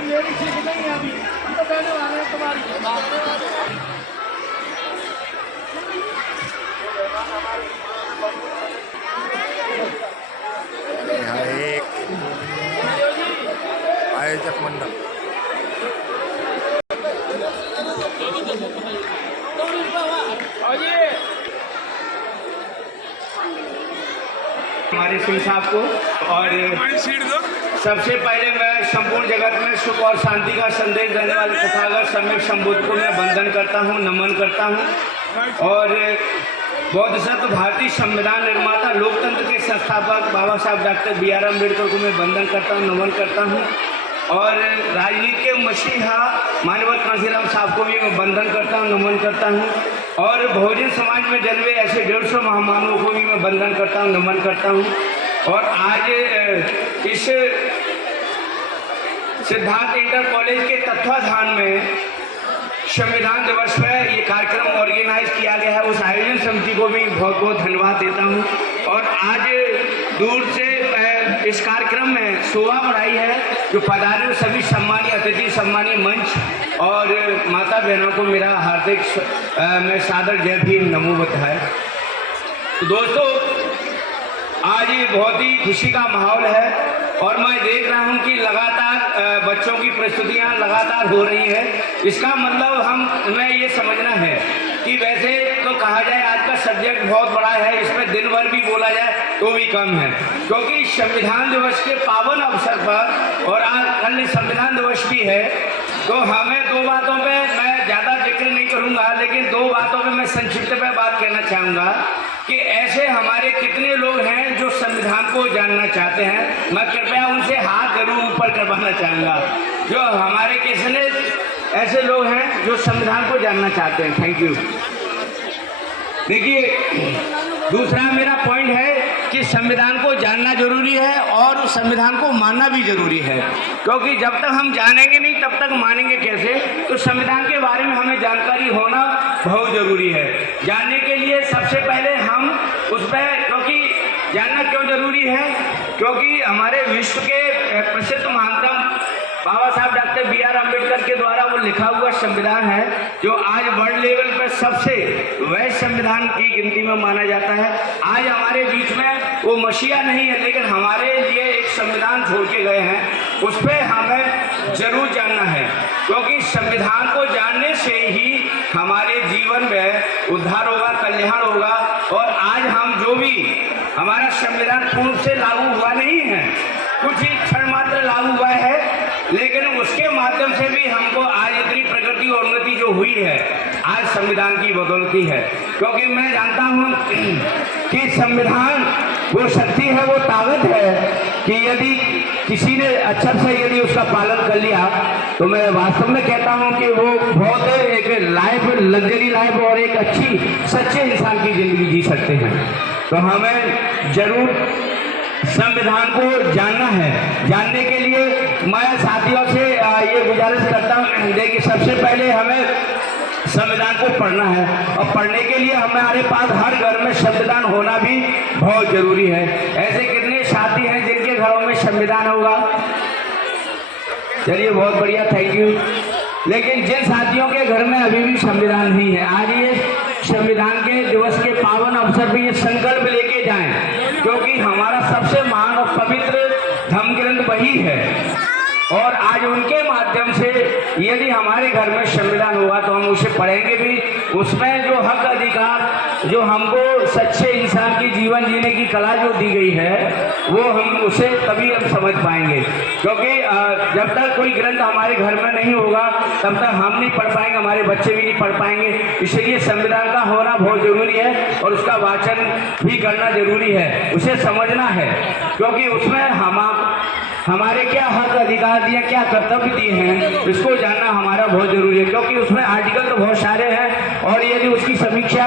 मेरी सीख नहीं है अभी, हम तो कहने वाले हैं तुम्हारी। यहाँ एक आयोजक मंडल हमारे सिंह साहब को। और सबसे पहले मैं संपूर्ण जगत में सुख और शांति का संदेश देने वाले तथागत सम्यक संबुद्ध को मैं वंदन करता हूँ, नमन करता हूँ। और बौद्ध सत्य भारतीय संविधान निर्माता लोकतंत्र के संस्थापक बाबा साहब डॉक्टर बी.आर. अम्बेडकर को मैं वंदन करता हूँ, नमन करता हूँ। और राजनीति के मसीहा मानवत कांशीराम साहब को भी मैं वंदन करता हूँ, नमन करता हूँ। और बहुजन समाज में जन्मे ऐसे 150 महामानवों को भी मैं वंदन करता हूँ, नमन करता हूँ। और आज इस सिद्धार्थ इंटर कॉलेज के तत्वाधान में संविधान दिवस में ये कार्यक्रम ऑर्गेनाइज किया गया है, उस आयोजन समिति को भी बहुत बहुत धन्यवाद देता हूँ। और आज दूर से इस कार्यक्रम में शोभा बढ़ाई है जो पधारे सभी सम्मानीय अतिथि, सम्मानीय मंच और माता बहनों को मेरा हार्दिक मैं सादर जय भीम नमो बुद्धाय। तो दोस्तों, आज ये बहुत ही खुशी का माहौल है और मैं देख रहा हूँ कि लगातार बच्चों की प्रस्तुतियाँ लगातार हो रही है। इसका मतलब हमें ये समझना है कि वैसे तो कहा जाए आज का सब्जेक्ट बहुत बड़ा है, इसमें दिन भर भी बोला जाए तो भी कम है, क्योंकि संविधान दिवस के पावन अवसर पर और आज कल संविधान दिवस भी है, तो हमें दो बातों पे मैं ज़्यादा जिक्र नहीं करूँगा, लेकिन दो बातों पे मैं संक्षिप्त में बात कहना चाहूँगा कि ऐसे हमारे कितने लोग हैं जो संविधान को जानना चाहते हैं। मैं कृपया उनसे हाथ जरूर ऊपर करवाना चाहूँगा जो हमारे कितने ऐसे लोग हैं जो संविधान को जानना चाहते हैं। Thank you. देखिए, दूसरा मेरा पॉइंट है कि संविधान को जानना जरूरी है और उस संविधान को मानना भी जरूरी है, क्योंकि जब तक हम जानेंगे नहीं तब तक मानेंगे कैसे। तो संविधान के बारे में हमें जानकारी होना बहुत जरूरी है। जानने के लिए सबसे पहले हम उस पर, क्योंकि जानना क्यों जरूरी है, क्योंकि हमारे विश्व के प्रसिद्ध महानतम बाबा साहब डॉक्टर बी.आर. अम्बेडकर के द्वारा वो लिखा हुआ संविधान है जो आज वर्ल्ड लेवल पर सबसे वैध संविधान की गिनती में माना जाता है। आज हमारे बीच में वो मसीहा नहीं है, लेकिन हमारे लिए एक संविधान छोड़ के गए हैं, उस पर हमें जरूर जानना है, क्योंकि संविधान को जानने से ही हमारे जीवन में उद्धार होगा, कल्याण होगा। और आज हम जो भी हमारा संविधान पूर्ण से लागू हुआ नहीं है, कुछ ही क्षण मात्र लागू हुआ है, लेकिन उसके माध्यम से भी हमको आज इतनी प्रगति और उन्नति जो हुई है आज संविधान की बदौलती है। क्योंकि मैं जानता हूँ कि संविधान वो शक्ति है, वो ताकत है कि यदि किसी ने अक्षर से यदि उसका पालन कर लिया तो मैं वास्तव में कहता हूँ कि वो बहुत एक लाइफ, लग्जरी लाइफ और एक अच्छी सच्चे इंसान की जिंदगी जी सकते हैं। तो हमें जरूर संविधान को जानना है। जानने के लिए मैं साथियों से ये गुजारिश करता हूँ, देखिए सबसे पहले हमें संविधान को पढ़ना है और पढ़ने के लिए हमारे पास हर घर में संविधान होना भी बहुत जरूरी है। ऐसे कितने साथी हैं जिनके घरों में संविधान होगा? चलिए, बहुत बढ़िया, थैंक यू। लेकिन जिन साथियों के घर में अभी भी संविधान नहीं है, आज ये संविधान के दिवस के पावन अवसर पर ये संकल्प लेके जाएं, क्योंकि हमारा सबसे महान और पवित्र धर्म ग्रंथ वही है और आज उनके माध्यम से यदि हमारे घर में संविधान होगा तो हम उसे पढ़ेंगे भी। उसमें जो हक अधिकार, जो हमको सच्चे इंसान की जीवन जीने की कला जो दी गई है, वो हम उसे तभी हम समझ पाएंगे। क्योंकि जब तक कोई ग्रंथ हमारे घर में नहीं होगा तब तक हम नहीं पढ़ पाएंगे, हमारे बच्चे भी नहीं पढ़ पाएंगे। इसलिए संविधान का होना बहुत जरूरी है और उसका वाचन भी करना जरूरी है, उसे समझना है, क्योंकि उसमें हमारे क्या हक अधिकार दिए, क्या कर्तव्य दिए हैं, इसको जानना हमारा बहुत जरूरी है। क्योंकि उसमें आर्टिकल तो बहुत सारे हैं और यदि उसकी समीक्षा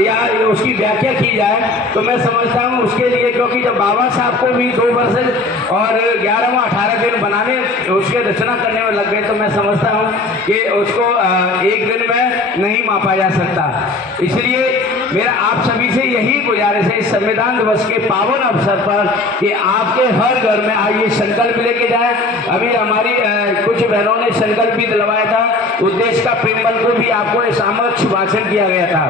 या उसकी व्याख्या की जाए तो मैं समझता हूँ उसके लिए, क्योंकि जब बाबा साहब को भी 2 वर्ष और 11-18 दिन बनाने, उसके रचना करने में लग गए, तो मैं समझता हूँ कि उसको एक दिन में नहीं मापा जा सकता। इसलिए मेरा आप सभी से यही गुजारिश है इस संविधान दिवस के पावन अवसर पर कि आपके हर घर में आइए संकल्प लेके जाए। अभी हमारी कुछ बहनों ने संकल्प भी दिलवाया था, उद्देश्य का प्रेमबल को भी आपको समक्ष भाषण किया गया था,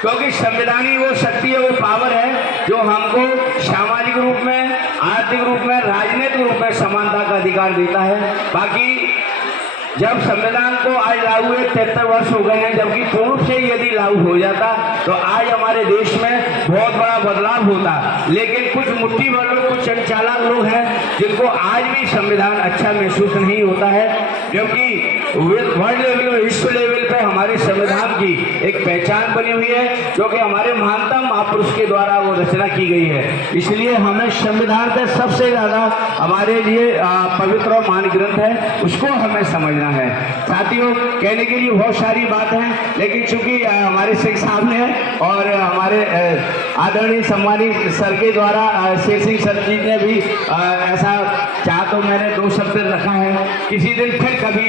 क्योंकि संविधान ही वो शक्ति है, वो पावर है जो हमको सामाजिक रूप में, आर्थिक रूप में, राजनीतिक रूप में समानता का अधिकार देता है। बाकी जब संविधान को आज लागू हुए 73 वर्ष हो गए हैं, जबकि पूर्व से यदि लागू हो जाता तो आज हमारे देश में बहुत बड़ा बदलाव होता। लेकिन कुछ मुट्ठी भर लोग, कुछ चालाक लोग हैं जिनको आज भी संविधान अच्छा महसूस नहीं होता है, जबकि वर्ल्ड लेवल में, विश्व लेवल पे हमारे संविधान की एक पहचान बनी हुई है, क्योंकि हमारे महानतम महापुरुष के द्वारा वो रचना की गई है। इसलिए हमें संविधान का सबसे ज़्यादा हमारे लिए पवित्र और महान ग्रंथ है, उसको हमें समझना है। साथियों, कहने के लिए बहुत सारी बात है, लेकिन चूंकि हमारे सिंह साहब ने और हमारे आदरणीय सम्मानित सर के द्वारा शेर सिंह सर जी ने भी ऐसा चाह, तो मैंने 2 शब्द रखा है। किसी दिन फिर कभी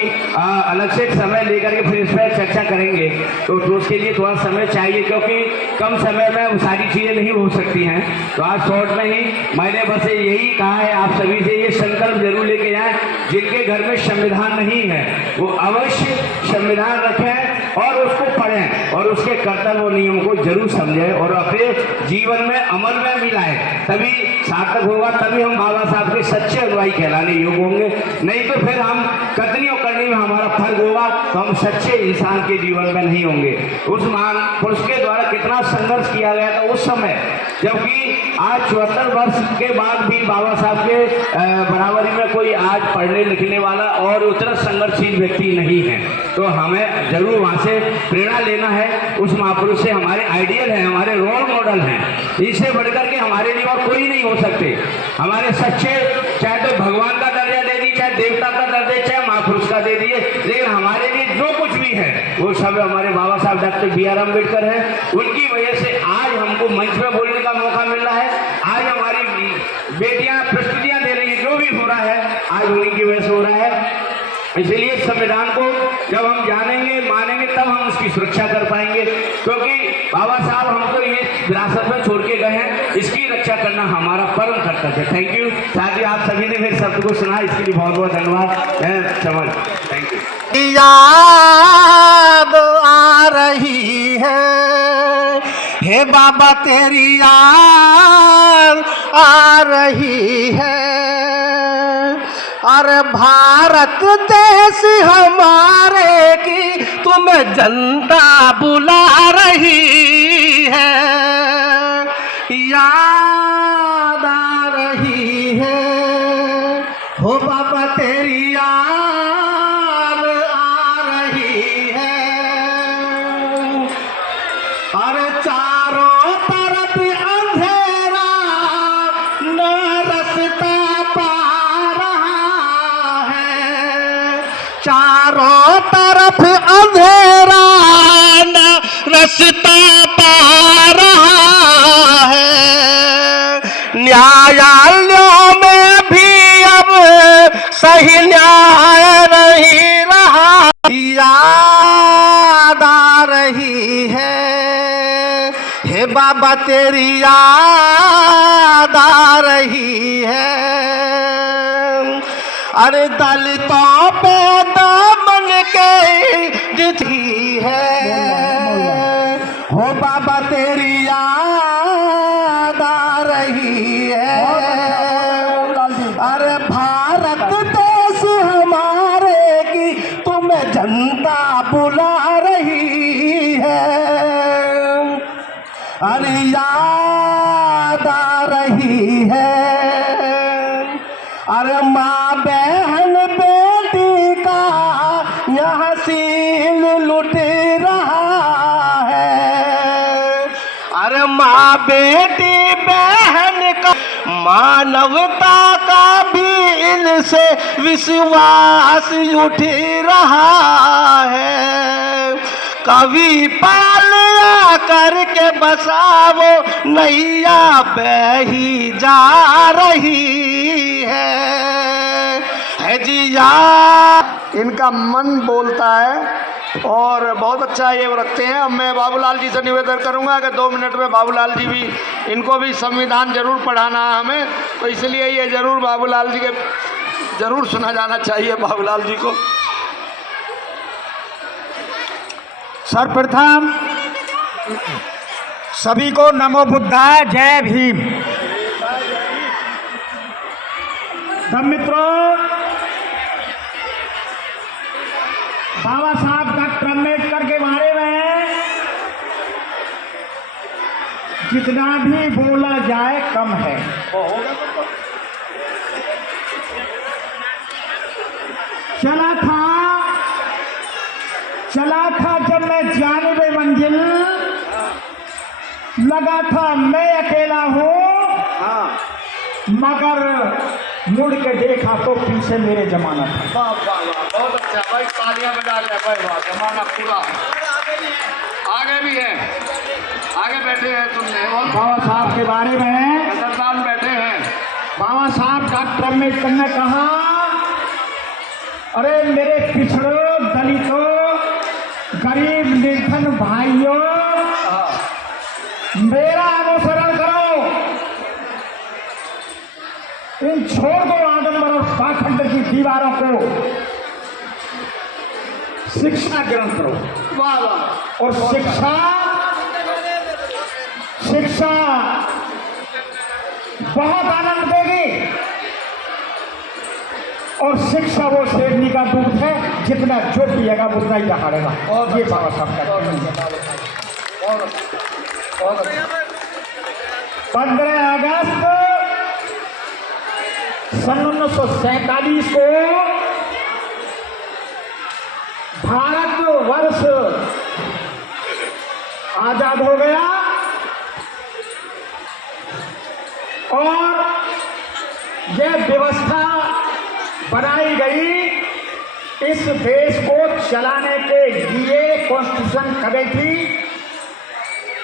अलग से समय लेकर के फिर इस पर चर्चा करेंगे, तो उसके लिए थोड़ा समय चाहिए, क्योंकि कम समय में वो सारी चीज़ें नहीं हो सकती हैं। तो आज शॉर्ट में ही मैंने बस यही कहा है आप सभी से, ये संकल्प जरूर लेके जाएं, जिनके घर में संविधान नहीं है वो अवश्य संविधान रखें और उसको पढ़ें और उसके कर्तव्य और नियम को जरूर समझें और अपने जीवन में अमल में मिलाएं, तभी सार्थक होगा, तभी हम बाबा साहब के सच्चे अनुयायी कहलाने योग्य होंगे। नहीं तो फिर हम कथनी और करनी में हमारा फर्क होगा, तो हम सच्चे इंसान के जीवन में नहीं होंगे। उस महान पुरुष के द्वारा कितना संघर्ष किया गया था उस समय, जबकि आज 74 वर्ष के बाद भी बाबा साहब के बराबरी में कोई आज पढ़ने लिखने वाला और उतना संघर्षशील व्यक्ति नहीं है। तो हमें जरूर वहाँ से प्रेरणा लेना है, उस महापुरुष से हमारे आइडियल हैं, हमारे रोल मॉडल हैं, इससे बढ़कर के हमारे लिए और कोई नहीं हो सकते। हमारे सच्चे, चाहे तो भगवान का दर्जा दे दी, चाहे देवता का दर्जा, चाहे महापुरुष का दे दिए, लेकिन हमारे लिए जो कुछ भी है वो सब हमारे बाबा साहब डॉक्टर B.R. अम्बेडकर हैं। उनकी वजह से आज हमको मंच में बोलने का मौका मिल रहा है, आज हमारी बेटियां प्रस्तुतियां दे रही हैं, जो भी हो रहा है आज उन्हीं की वजह से हो रहा है। इसलिए संविधान को जब हम जानेंगे, मानेंगे, तब हम उसकी सुरक्षा कर पाएंगे, क्योंकि बाबा साहब हमको ये विरासत में छोड़ के गए हैं, इसकी रक्षा करना हमारा परम कर्तव्य है। Thank you. साथ ही आप सभी ने मेरे शब्द को सुना, इसके लिए बहुत बहुत धन्यवाद। समझ, थैंक यू। याद आ रही है, हे बाबा तेरी याद आ रही है, अरे भारत देश हमारे की तुम्हें जनता बुला रही है, याद आ रही है, हो बाबा तेरी याद आ रही है, अरे चारों तरफ अंधेरा न रास्ता पा रहा है, चारों तरफ अंधेरा न रास्ता पा रहा है, न्यायालयों में भी अब सही न्याय नहीं रहा, याद आ रही है, हे बाबा तेरी याद आ रही है, अरे दलितों पे दामन के जितनी है, हो बाबा तेरी याद आ रही है, अरे भारत देश हमारे की तुम्हें जनता बुला रही है, अरे याद आ रही है, अरे माँ बहन बेटी का यहाँ सील लुट रहा है, अरे माँ बेटी बहन का मानवता का भी इनसे विश्वास उठ रहा है, कभी पालिया करके बसावो नैया बही जा रही है जिया। इनका मन बोलता है और बहुत अच्छा ये वो रखते हैं। अब मैं बाबूलाल जी से निवेदन करूंगा कि 2 मिनट में बाबूलाल जी भी, इनको भी संविधान जरूर पढ़ाना है हमें, तो इसलिए ये जरूर बाबूलाल जी के जरूर सुना जाना चाहिए बाबूलाल जी को। सर्वप्रथम सभी को नमो बुद्धाय, जय भीम। सब मित्रों, बाबा साहब डॉक्टर अम्बेडकर के बारे में जितना भी बोला जाए कम है। चला था जब मैं जानिबे मंजिल, लगा था मैं अकेला हूँ, मगर मुड़ के देखा तो पीछे मेरे जमाना था। वाह वाह वाह, बहुत अच्छा भाई, तालियां बजा रहे हैं भाई, वाह, जमाना पूरा आगे भी है, आगे बैठे हैं तुमने बाबा साहब के बारे में कदरदान बैठे हैं। बाबा साहब डॉक्टर अम्बेडकर ने कहा, अरे मेरे पिछड़ों, दलितों, गरीब निर्धन भाइयों, मेरा अनुसरण करो, इन छोड़ दो आडंबर और पाखंड की दीवारों को, शिक्षा ग्रहण करो। वाह वाह, और शिक्षा बहुत आनंद देगी, और शिक्षा वो शेरनी का दूध है, जितना जो पिएगा उतना ही दहाड़ेगा। और ये बाबा साहब का 15 अगस्त सन 1947 को भारतवर्ष आजाद हो गया, और यह व्यवस्था बनाई गई, इस देश को चलाने के लिए कॉन्स्टिट्यूशन कमेटी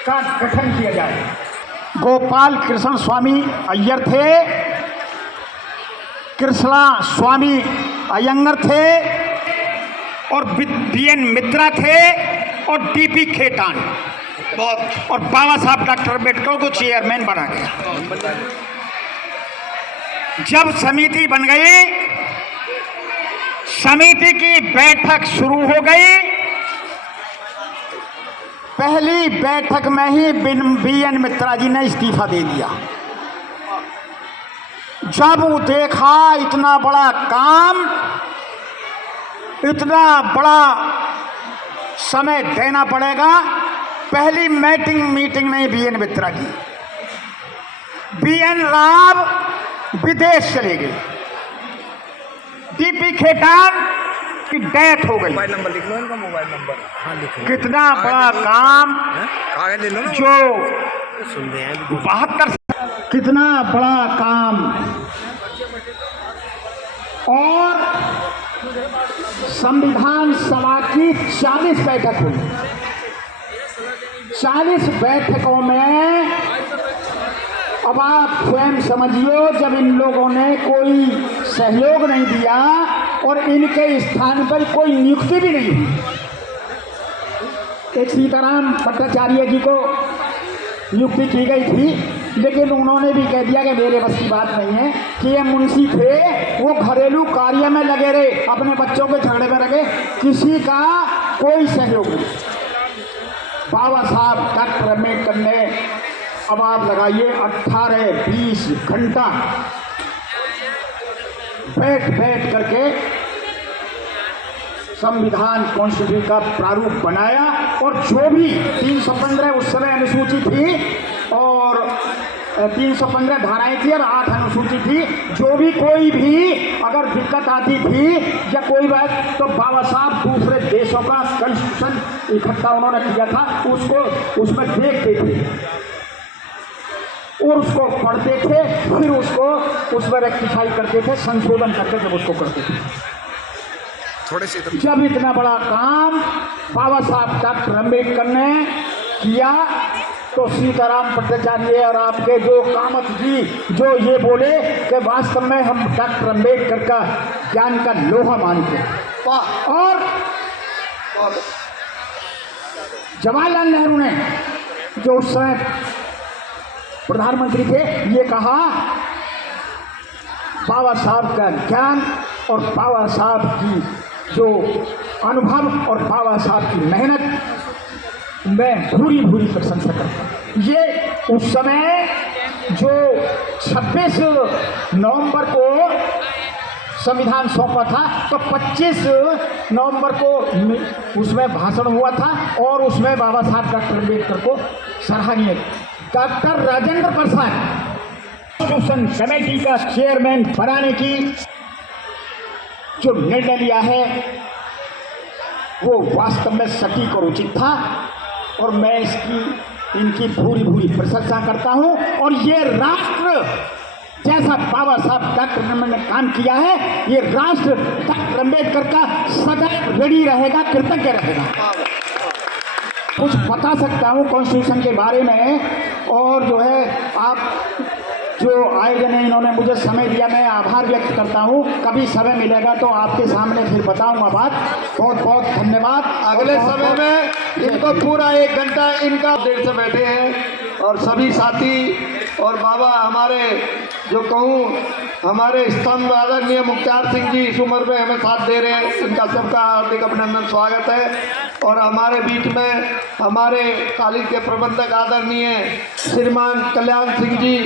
का गठन किया जाए। गोपाल कृष्ण स्वामी अय्यर थे, कृष्णा स्वामी अयंगर थे, और बीएन मित्रा थे, और डीपी खेतान, बहुत, और बाबा साहब डॉक्टर अम्बेडकर को चेयरमैन बना गया। जब समिति बन गई, समिति की बैठक शुरू हो गई, पहली बैठक में ही बीएन मित्रा जी ने इस्तीफा दे दिया। जब वो देखा इतना बड़ा काम, इतना बड़ा समय देना पड़ेगा, पहली मीटिंग नहीं बीएन मित्रा की, बीएन राव विदेश चले गए, डीपी खेतान की डेथ हो गई। मोबाइल नंबर लिख लो, इनका मोबाइल नंबर। हाँ लिख लो। कितना बड़ा काम, कागज ले लो ना, जो सुन रहे हैं 72, कितना बड़ा काम। और संविधान सभा की 40 बैठक हुई, 40 बैठकों में अब आप स्वयं समझियो, जब इन लोगों ने कोई सहयोग नहीं दिया और इनके स्थान पर कोई नियुक्ति भी नहीं हुई। एक सीताराम भट्टाचार्य जी को नियुक्ति की गई थी, लेकिन उन्होंने भी कह दिया कि मेरे बस की बात नहीं है, कि ये मुंशी थे, वो घरेलू कार्य में लगे रहे, अपने बच्चों के झगड़े में लगे, किसी का कोई सहयोग नहीं। बाबा साहब डॉक्टर अम्बेडकर ने, अब आप लगाइए 18-20 घंटा बैठ करके संविधान कॉन्स्टिट्यूशन का प्रारूप बनाया, और जो भी 315 उस समय अनुसूची थी, और 315 धाराएं थी और 8 अनुसूची थी, जो भी कोई भी अगर दिक्कत आती थी या कोई बात, तो बाबा साहब दूसरे देशों का कॉन्स्टिट्यूशन इकट्ठा उन्होंने किया था, उसको उसमें देखते थे और उसको पढ़ते थे, फिर उसको उसमें रेक्टिफाई करते थे, संशोधन करके जब उसको करते थे। थोड़े से जब इतना बड़ा काम बाबा साहब डॉक्टर अम्बेडकर ने किया, तो सीताराम भट्टाचार्य और आपके जो कामत जी जो ये बोले कि वास्तव में हम डॉक्टर अम्बेडकर का ज्ञान का लोहा मानते हैं, और जवाहरलाल नेहरू ने जो उस समय प्रधानमंत्री थे, ये कहा बाबा साहब का ज्ञान और बाबा साहब की जो अनुभव और बाबा साहब की मेहनत मैं भूरी भूरी प्रशंसा करता हूँ। ये उस समय जो 26 नवंबर को संविधान सौंपा था, तो 25 नवंबर को उसमें भाषण हुआ था और उसमें बाबा साहब डॉक्टर अम्बेडकर को सराहनीय doctor Rajendra Prasad constitution committee का चेयरमैन बनाने की जो निर्णय लिया है वो वास्तव में सटीक और उचित था और मैं इनकी भूरी भूरी प्रशंसा करता हूं। और ये राष्ट्र जैसा बाबा साहब डॉक्टर अम्बेडकर ने काम किया है, ये राष्ट्र डॉक्टर अम्बेडकर का सदैव रेडी रहेगा, कृतज्ञ रहेगा। कुछ बता सकता हूँ कॉन्स्टिट्यूशन के बारे में और जो है आप जो आयोजन है इन्होंने मुझे समय दिया, मैं आभार व्यक्त करता हूँ। कभी समय मिलेगा तो आपके सामने फिर बताऊँगा बात। बहुत बहुत धन्यवाद। अगले समय में इनको पूरा 1 घंटा इनका देर से बैठे हैं और सभी साथी और बाबा हमारे जो कहूँ हमारे स्तंभ आदरणीय मुख्तार सिंह जी इस उम्र में हमें साथ दे रहे हैं, इनका सबका हार्दिक अभिनंदन स्वागत है। और हमारे बीच में हमारे कॉलेज के प्रबंधक आदरणीय श्रीमान कल्याण सिंह जी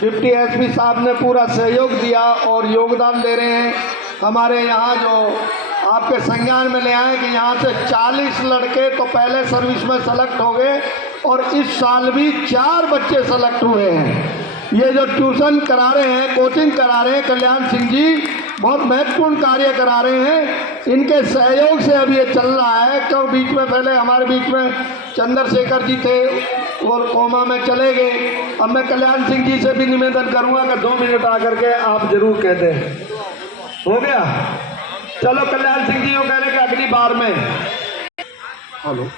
डिप्टी एसपी साहब ने पूरा सहयोग दिया और योगदान दे रहे हैं। हमारे यहाँ जो आपके संज्ञान में ले आए कि यहाँ से 40 लड़के तो पहले सर्विस में सेलेक्ट हो गए और इस साल भी 4 बच्चे सेलेक्ट हुए हैं। ये जो ट्यूशन करा रहे हैं, कोचिंग करा रहे हैं कल्याण सिंह जी, बहुत महत्वपूर्ण कार्य करा रहे हैं। इनके सहयोग से अब ये चल रहा है। क्यों बीच में पहले हमारे बीच में चंद्रशेखर जी थे, वो कोमा में चले गए। अब मैं कल्याण सिंह जी से भी निवेदन करूंगा कि 2 मिनट आकर के आप जरूर कह दें। हो गया? चलो कल्याण सिंह जी वो कह रहे कि अगली बार में। हेलो,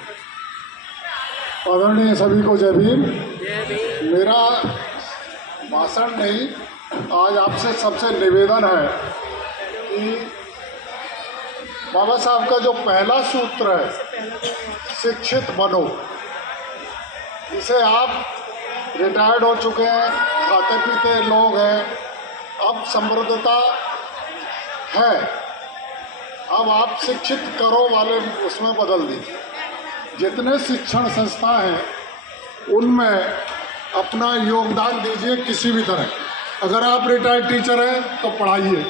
आदरणीय सभी को जय भीम। मेरा भाषण नहीं, आज आपसे सबसे निवेदन है कि बाबा साहब का जो पहला सूत्र है शिक्षित बनो, इसे आप रिटायर्ड हो चुके हैं, खाते पीते लोग हैं, अब समृद्धता है, अब आप शिक्षित करो वाले उसमें बदल दीजिए। जितने शिक्षण संस्था हैं उनमें अपना योगदान दीजिए किसी भी तरह। अगर आप रिटायर्ड टीचर हैं तो पढ़ाइए,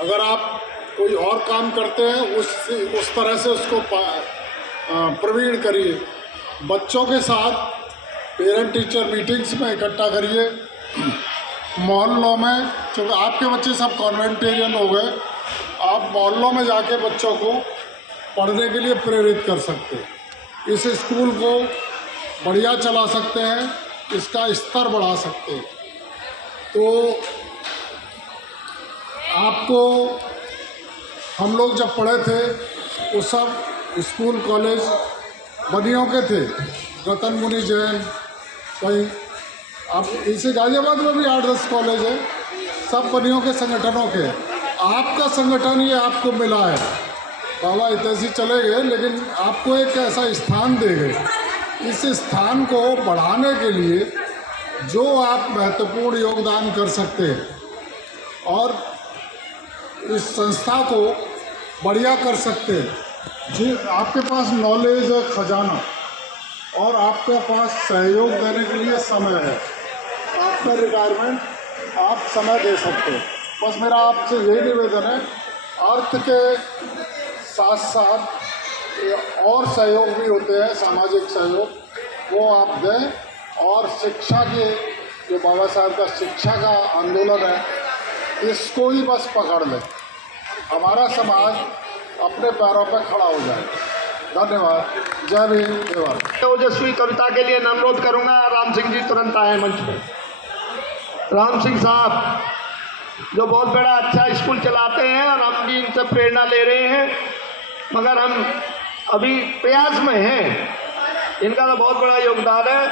अगर आप कोई और काम करते हैं उस तरह से उसको प्रवीण करिए। बच्चों के साथ पेरेंट टीचर मीटिंग्स में इकट्ठा करिए। मोहल्लों में, क्योंकि आपके बच्चे सब कॉन्वेंटेरियन हो गए, आप मोहल्लों में जाके बच्चों को पढ़ने के लिए प्रेरित कर सकते हैं। इस स्कूल को बढ़िया चला सकते हैं, इसका स्तर बढ़ा सकते हैं। तो आपको हम लोग जब पढ़े थे वो सब स्कूल कॉलेज बनियों के थे, रतन मुनि जैन, कहीं आप इसे गाजियाबाद में भी 8-10 कॉलेज है, सब बनियों के संगठनों के। आपका संगठन ये आपको मिला है, बाबा इतने चले गए लेकिन आपको एक ऐसा स्थान दे गए। इस स्थान को बढ़ाने के लिए जो आप महत्वपूर्ण योगदान कर सकते हैं और इस संस्था को बढ़िया कर सकते हैं, जी आपके पास नॉलेज है, खजाना, और आपके पास सहयोग देने के लिए समय है। आफ्टर रिटायरमेंट आप समय दे सकते हैं। बस मेरा आपसे यही निवेदन है, अर्थ के साथ साथ और सहयोग भी होते हैं, सामाजिक सहयोग, वो आप दें। और शिक्षा के जो बाबा साहब का शिक्षा का आंदोलन है, इसको ही बस पकड़ लें, हमारा समाज अपने पैरों पर खड़ा हो जाए। धन्यवाद। जय भीम, जय भारत। ओजस्वी कविता के लिए मैं अनुरोध करूंगा, राम सिंह जी तुरंत आए मंच पर। राम सिंह साहब जो बहुत बड़ा अच्छा स्कूल चलाते हैं और हम भी इनसे प्रेरणा ले रहे हैं, मगर हम अभी प्रयास में हैं। इनका तो बहुत बड़ा योगदान है।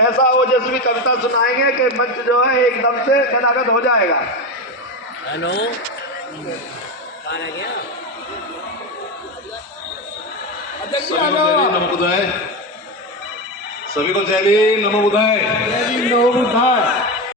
ऐसा ओजस्वी कविता सुनाएंगे कि मंच जो है एकदम से गदागद हो जाएगा। हेलो, आ गया। सभी को जय भीम नमो बुद्धाय। जय भीम नमो